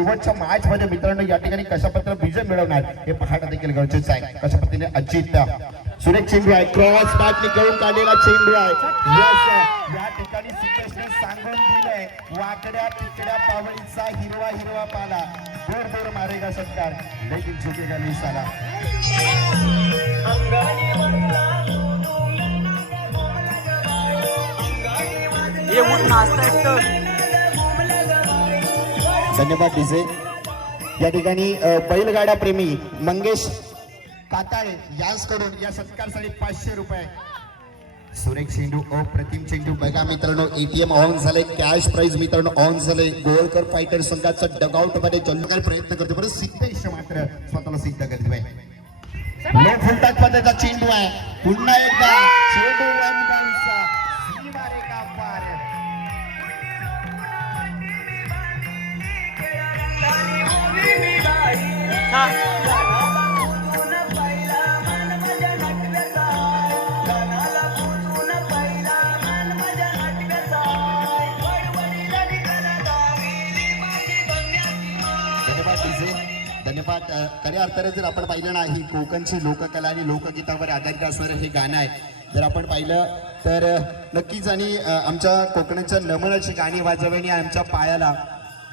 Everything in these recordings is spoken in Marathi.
शेवटच्या मॅच मध्ये मित्रांनो या ठिकाणी कशा पद्धतीने विजय मिळवणार हे पाहणं देखील गरजेचं आहे. कशा पद्धतीने अजित सुरेख चेंडू आहे, क्रॉस बॅटने घेऊन काढलेला चेंडू आहे. या ठिकाणी सिद्धेशने सांगून दिलंय वाकड्या तिकड्या पावळीचा हिरवा हिरवा पाला दूर दूर मारेगा षटकार लेकिन झुकेगा नहीं साला. ये उठ नाचता येतं. धन्यवाद डीजे. या ठिकाणी बैलगाडा प्रेमी मंगेश काताळे यांकडून या सत्कारसाठी 500 रुपये. सुरेख चेंडू अप्रतिम चेंडू बघा मित्रांनो, एटीएम ऑन झाले, कॅश प्राइज मित्रांनो ऑन झाले. गोळकर फायटर संघाचा डगआउट मध्ये जल्लोषाचा प्रयत्न करतो, परंतु सिद्धेश मात्र स्वतःला सिद्ध करतोय. नो फुलटच पद्धतीचा चेंडू आहे. पुन्हा एकदा चेंडू वन बाउन्सचा सीमारेखा पार. धन्यवाद. खऱ्या अर्थाने जर आपण पाहिलं ना, ही कोकणची लोककला आणि लोकगीतावर आधारित असणारं हे गाणं आहे. जर आपण पाहिलं तर नक्कीच आणि आमच्या कोकणाच्या नमनाची गाणी वाजवणी आमच्या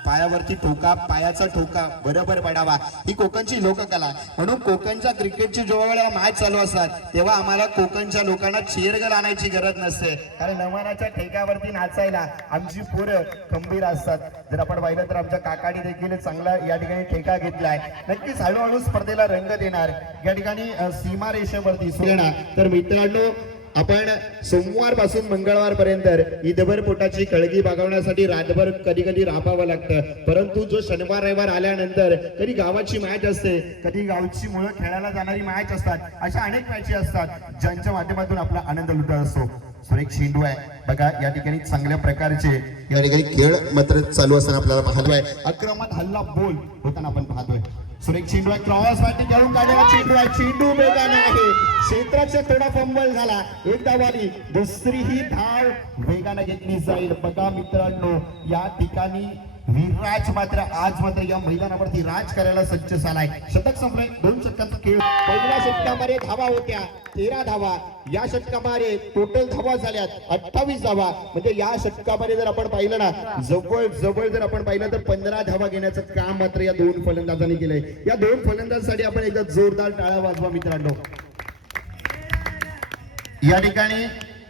पायावरती ठोका, पायाचा ठोका बरोबर पडावा, ही कोकणची लोककला. म्हणून कोकणच्या क्रिकेटची जेव्हा वेळेला मॅच चालू असतात तेव्हा आम्हाला कोकणच्या लोकांना चेअरगल आणायची गरज नसते, कारण नमनाच्या ठेक्यावरती नाचायला आमची पोरं खंबीर असतात. जर आपण पाहिलं तर आमच्या काकाने देखील चांगला या ठिकाणी ठेका घेतलाय. नक्कीच हळूहळू स्पर्धेला रंग देणार या ठिकाणी सीमारेषेवरती सुरेना. तर मित्रांनो, आपण सोमवार पासून मंगळवार पर्यंत ईदभर पोटाची कळगी भागवण्यासाठी रातभर कधी कधी राबावं लागतं, परंतु जो शनिवार रविवार आल्यानंतर कधी गावाची मॅच असते, कधी गावची मुलं खेळायला जाणारी मॅच असतात, अशा अनेक मॅची असतात ज्यांच्या माध्यमातून आपला आनंद लुटत असतो. सुरेख चेंडू आहे बघा, या ठिकाणी चांगल्या प्रकारचे या ठिकाणी खेळ मात्र चालू असताना आपल्याला पाहतोय. आक्रमक हल्ला बोल होताना आपण पाहतोय. सुरेख चेंडू आहे, क्रॉस बॅटने घेऊन काढलेला चेंडू आहे. चेंडू वेगाने आहे, क्षेत्राचा थोडा फंबल झाला, एक धाव आली, दुसरी ही धाव वेगाने घेतली जाईल. बघा मित्रांनो, या ठिकाणी विराज मात्र आज मात्र या मैदानावरती राज करायला सज्ज झालाय. शतक संपलंय, 2 षटकांचा खेळ. पहिल्या षटकामध्ये धावा होत्या 13 धावा, या षटकामध्ये टोटल धावा झाल्यात 28 धावा. म्हणजे या षटकामध्ये जर आपण पाहिलं ना, जवळ जवळ जर आपण पाहिलं तर 15 धावा घेण्याचं काम मात्र या 2 फलंदाजांनी केलंय. या 2 फलंदाजांसाठी आपण एकदा जोरदार टाळ्या वाजवा मित्रांनो. या ठिकाणी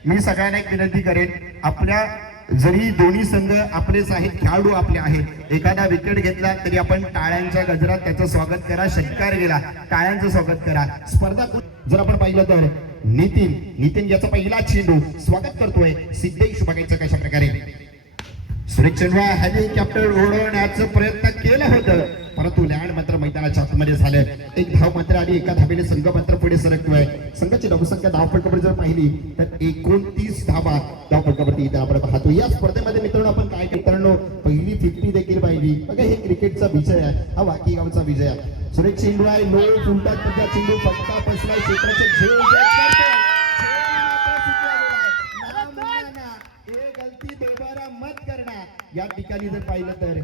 मी सगळ्यांना एक विनंती करेन, आपल्या जरी दोन्ही संघ आपलेच आहेत, खेळाडू आपले आहेत, एखादा विकेट घेतला तरी आपण टाळ्यांच्या गजरात त्याचं स्वागत करा. षटकार गेला, टाळ्यांचं स्वागत करा. स्पर्धा जर आपण पाहिलं तर नितीन याचा पहिला चेंडू स्वागत करतोय. सिद्धेश बघायचं कशा प्रकारे. सुरेख चेंडू हेलिकॉप्टर उडवण्याचा प्रयत्न केला होतं, परंतु लँड मात्र मैदानाच्या आतमध्ये झालं. एक धाव मात्र आली, एका धावेने संघ मात्र पुढे सरकतोय. संघाची धावसंख्या धावफलकावर जर पाहिली तर 29 धावा धावफलकावरती इथे आपण पाहतो. या स्पर्धेमध्ये मित्रांनो आपण काय मित्रांनो पहिली 50 देखील पाहिली. बघा, हे क्रिकेटचा विजय आहे, हा वाकी गावचा विजय आहे. सुरेख चेंडू आहे, लो उलटा चेंडू फटका बसलाय, क्षेत्राचे झेल गलती दोबारा मत करणार. या ठिकाणी जर पाहिलं तर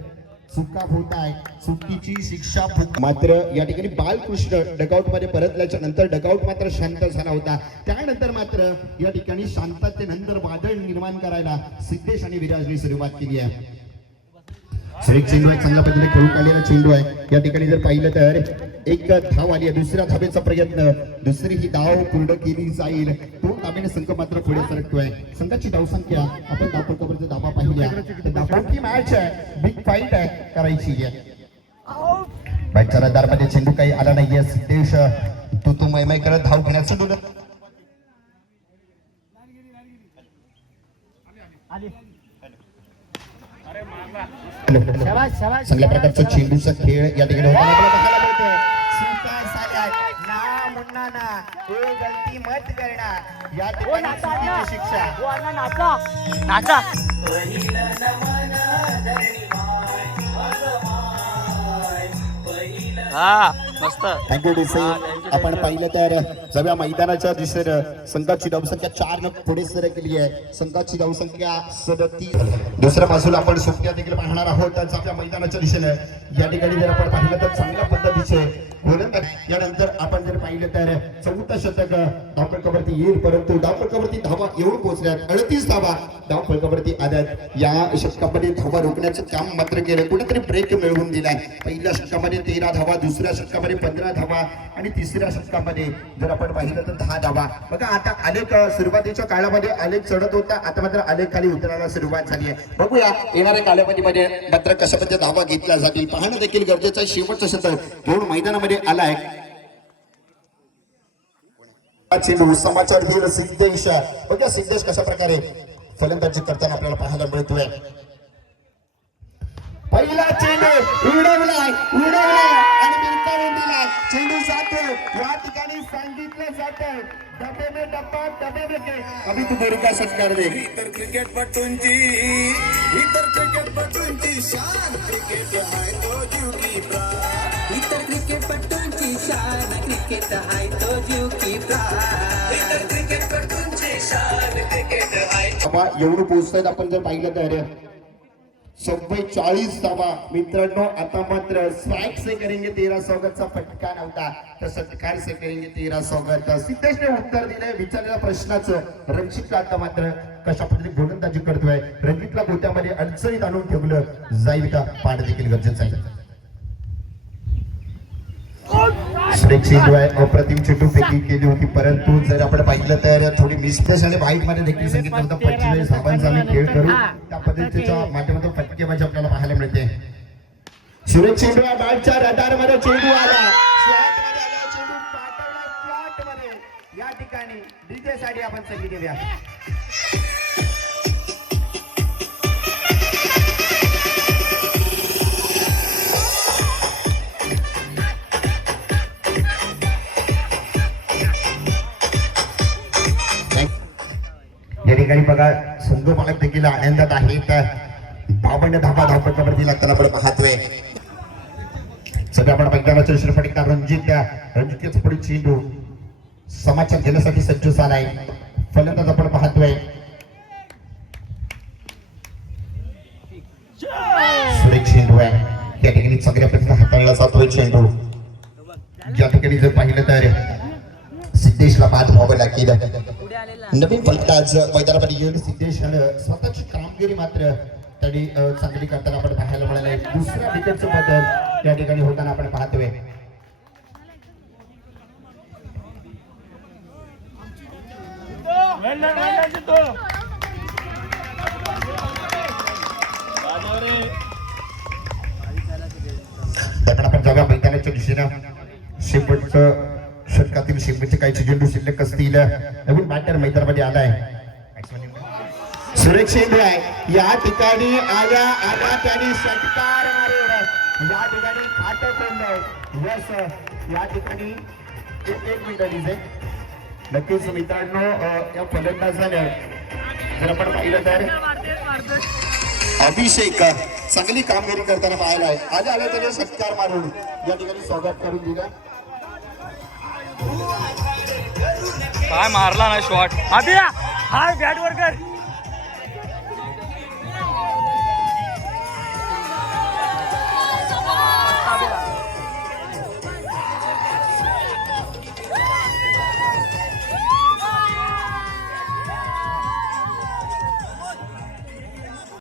चुका होत आहे, चुकीची शिक्षा मात्र या ठिकाणी बालकृष्ण डगआउट मध्ये परतल्याच्या नंतर डगआउट मात्र शांत झाला होता. त्यानंतर मात्र या ठिकाणी शांततेनंतर वादळ निर्माण करायला सिद्धेश आणि विराजने सुरुवात केली आहे. सुरेख चेंडू आहे, चांगल्या पद्धतीने खेळून काढलेला चेंडू आहे. या ठिकाणी जर पाहिलं तर एक धाव आली आहे, दुसऱ्या धावेचा प्रयत्न, दुसरी ही धाव पूर्ण केली जाईल. 2 धावेने संघ मात्र पुढे सरकतोय. संघाची धावसंख्या आपण धावफलकावरचा धावा पाहिल्या तर धावांची मॅच आहे, बिग फाईट आहे करायची आहे. बॅटच्या रडारमध्ये चेंडू काही आला नाहीये. सिद्धेश तू मैमै करत धाव घेण्याचं डोलं चांगल्या प्रकारचा चेंडूचा खेळ या ठिकाणी होताना आपल्याला पाहायला मिळतोय. चुका झाल्या ना मुन्ना ना, हे गलती मत करणार. या ठिकाणी चुकीची शिक्षा. नाचा हा मस्त. Thank you DC. आपण पाहिलं तर सगळ्या मैदानाच्या दिशेनं संघाची धावसंख्या 4 न पुढे सरकली आहे. संघाची धावसंख्या 37. दुसऱ्या बाजूला आपण सुट्ट्या देखील पाहणार आहोत. तर आपल्या मैदानाच्या दिशेनं या ठिकाणी जर आपण पाहिलं तर चांगल्या पद्धतीचे गोलंदाज यानंतर आपण जर पाहिलं तर 14 षटक धावफलकावरती येईल, परंतु धावफलकावरती धावा येऊन पोहोचल्यात 38 धावा धावफलकावरती आल्यात. या षटकामध्ये धावा रोखण्याचं काम मात्र केलं, कुठेतरी ब्रेक मिळवून दिलाय. पहिल्या षटकामध्ये 13 धावा, दुसऱ्या षटकामध्ये 15 धावा आणि तिसऱ्या षटकामध्ये जर आपण पाहिलं तर 10 धावा. बघा आता आलेख सुरुवातीच्या काळामध्ये आलेख चढत होता, आता मात्र आलेख खाली उतरायला सुरुवात झाली आहे. बघूया येणाऱ्या कालावधीमध्ये मात्र कशा पद्धतीने धावा घेतल्या जातील पाहणं देखील गरजेचं आहे. शेवटचं षटक घेऊन मैदानामध्ये आलाय. चेंडू समाचार घेईल सिद्धेश. बघा सिद्धेश कशा प्रकारे फलंदाजी करताना आपल्याला पाहायला मिळतोय. पहिला चेंडू उडवलाय आणि बिरकावून दिलाय. चेंडू जातो. या ठिकाणी सांगितलं जातं डबे में डब्बा डबे में के अभी तू बोल का सत्कार दे. इतर क्रिकेटपटूंची शान क्रिकेट हाय तो जीव की प्राण. इतर क्रिकेटपटूंची शान क्रिकेट हाय तो जीव की प्राण. इतर क्रिकेटपटूंची शान क्रिकेट हाय. बाबा एवढं पोहोचतात आपण जर पाहिलं तर 44 धावा. मित्रांनो आता मात्र स्ट्राइक से करेंगे 1300 गतचा फटका नव्हता, तर षटकार से करेंगे 1300 गत. सिद्धेशने उत्तर दिलंय विचारलेल्या प्रश्नाचं. रणजित आता मात्र कशा पद्धतीने गोलंदाजी करतोय. रणजितला गोट्यामध्ये अडचणीत आणून ठेवलं जाईल का पाठ देखील गरजेचं आहे. अप्रतिम चेंडू फेकी केली होती, परंतु जर आपण पाहिलं तर थोडी मिस्टेक आणि वाईट मध्ये देखील सांगितलं होतं 45 धावांचा आम्ही खेळ करू. त्या पद्धतीच्या माध्यमातून फटकेबाजी आपल्याला पाहायला मिळते. सुरेश चेंडू बॅटच्या रडार मध्ये चेंडू आला, स्लॉट मध्ये आला, चेंडू पाठवला स्लॉट मध्ये. या ठिकाणी डीजे साठी आपण संगीत देऊया. या ठिकाणी बघा संघपालक देखील आनंदात आहेत. 52 धावा धावपट्ट्यावरती लागताना आपण पाहतोय. सध्या आपण मैदानाच्या दुसऱ्या फटका रणजितच्या पुढे चेंडू समाचार घेण्यासाठी सज्ज झालाय. फलंदाज आपण पाहतोय सुरेश चेंडू आहे. त्या ठिकाणी चांगल्या पद्धतीने हाताळला जातोय चेंडू. या ठिकाणी जर पाहिलं तर सिद्धेशला बाद व्हावं लागेल. नवीन फलंदाज मैदानामध्ये येऊन सिद्धेश स्वतःची कामगिरी मात्र त्यांनी चांगली करताना आपण पाहायला मिळाले. दुसऱ्या विकेटचं बदल या ठिकाणी होताना आपण पाहतोय. त्याकडे आपण जाऊया मैदानाच्या दिशेनं. शेवटचं षटकातील शेवटचे काही चेंडू शिल्लक असतील. नवीन बॅटर मैदानामध्ये आलाय सुरेश चेंडू आहे. या ठिकाणी आल्या त्यांनी षटकार मारून या ठिकाणी खातं कोंडलंय. यस या ठिकाणी एक मिनिट दिसे. नक्कीच मित्रांनो या फलंदाजाने जर आपण पाहिलं तर अभिषेक चांगली कामगिरी करताना पाहायला आहे. आल्या त्याने षटकार मारून या ठिकाणी स्वागत करून दिलं. काय मारला ना शॉट. अभिया हाय बॅट वर कर.